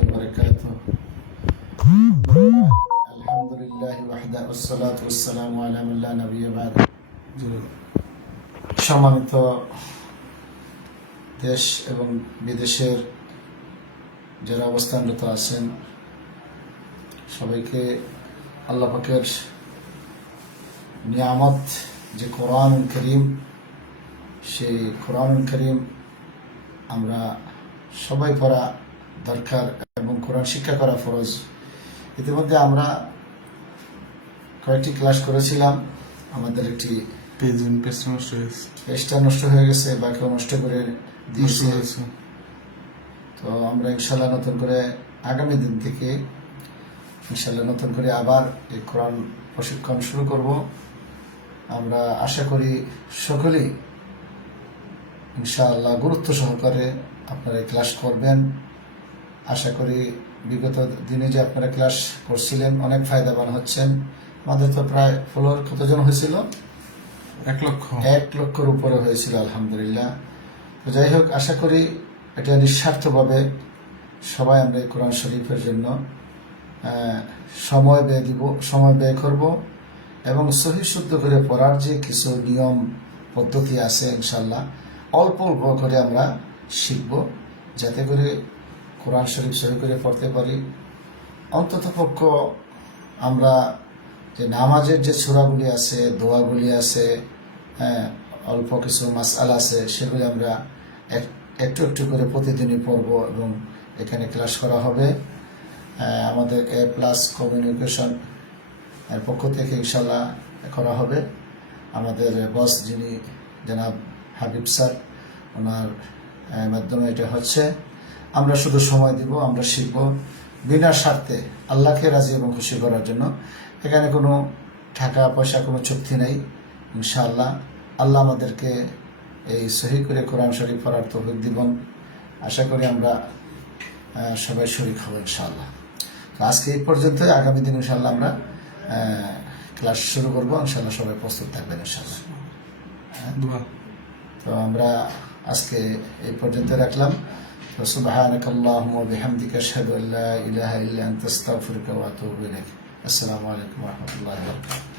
وبركاته. الحمد لله وحده والصلاة والسلام على من لا نبي بعد. সম্মানিত দেশ এবং বিদেশের যারা অবস্থানরত আছেন সবাইকে আল্লাহ পাকের নিয়ামত যে কোরআনুল করিম, সেই কোরআনুল করিম আমরা সবাই পড়া দরকার এবং কোরআন শিক্ষা করা ফরজ। ইতিমধ্যে আমরা কয়েকটি ক্লাস করেছিলাম, আমাদের একটি পেজটা নষ্ট হয়ে গেছে বা কেউ নষ্ট করে দিয়েছে। তো আমরা ইনশাল্লাহ নতুন করে আগামী দিন থেকে ইনশাল্লাহ নতুন করে আবার এই কোরআন প্রশিক্ষণ শুরু করব। আমরা আশা করি সকলেই ইনশাআল্লাহ গুরুত্ব সহকারে আপনারা ক্লাস করবেন। আশা করি বিগত দিনে যে আপনারা ক্লাস করছিলেন অনেক ফায়দাবান হচ্ছেন। আমাদের তো প্রায় ফলোয়ার কতজন হয়েছিল? 1 লক্ষর উপরে হয়েছিল আলহামদুলিল্লাহ। তো যাই হোক, আশা করি এটা নিঃস্বার্থভাবে সবাই আমরা এই কোরআন শরীফের জন্য সময় ব্যয় করব এবং সহি শুদ্ধ করে পড়ার যে কিছু নিয়ম পদ্ধতি আছে ইনশাল্লাহ অল্প অল্প করে আমরা শিখব, যাতে করে কোরআন শরীফ সহি করে পড়তে পারি। অন্তত পক্ষ আমরা যে নামাজের যে সূরাগুলি আছে, দোয়াগুলি আছে, অল্প কিছু মাসআলা আছে, সেগুলি আমরা একটু একটু করে প্রতিদিনই পড়ব এবং এখানে ক্লাস করা হবে। আমাদের A+ কমিউনিকেশন এর পক্ষ থেকে ইনশাল্লাহ করা হবে। আমাদের বস যিনি জনাব হাবিব স্যার, ওনার মাধ্যমে এটা হচ্ছে। আমরা শুধু সময় দিব, আমরা শিখব বিনা স্বার্থে আল্লাহকে রাজি এবং খুশি করার জন্য। এখানে কোনো টাকা পয়সা কোনো চুক্তি নেই। ইনশাআল্লাহ আল্লাহ আমাদেরকে এই সহি করে কোরআন শরীফ পড়ার তৌফিক দিবেন। আশা করি আমরা সবাই শরীক হব ইনশাআল্লাহ। তো আজকে এই পর্যন্ত, আগামী দিন ইনশাআল্লাহ আমরা ক্লাস শুরু করবো। ইনশাআল্লাহ সবাই প্রস্তুত থাকবেন ইনশাআল্লাহ। তো আমরা আজকে এই পর্যন্ত রাখলাম। সুবহানাকাল্লাহুম্মা ওয়া বিহামদিকা আশহাদু আল্লা ইলাহা ইল্লা আনতা আস্তাগফিরুকা ওয়া আতুবু ইলাইক। আসসালামু আলাইকুম ওয়া রাহমাতুল্লাহি ওয়া বারাকাতুহু।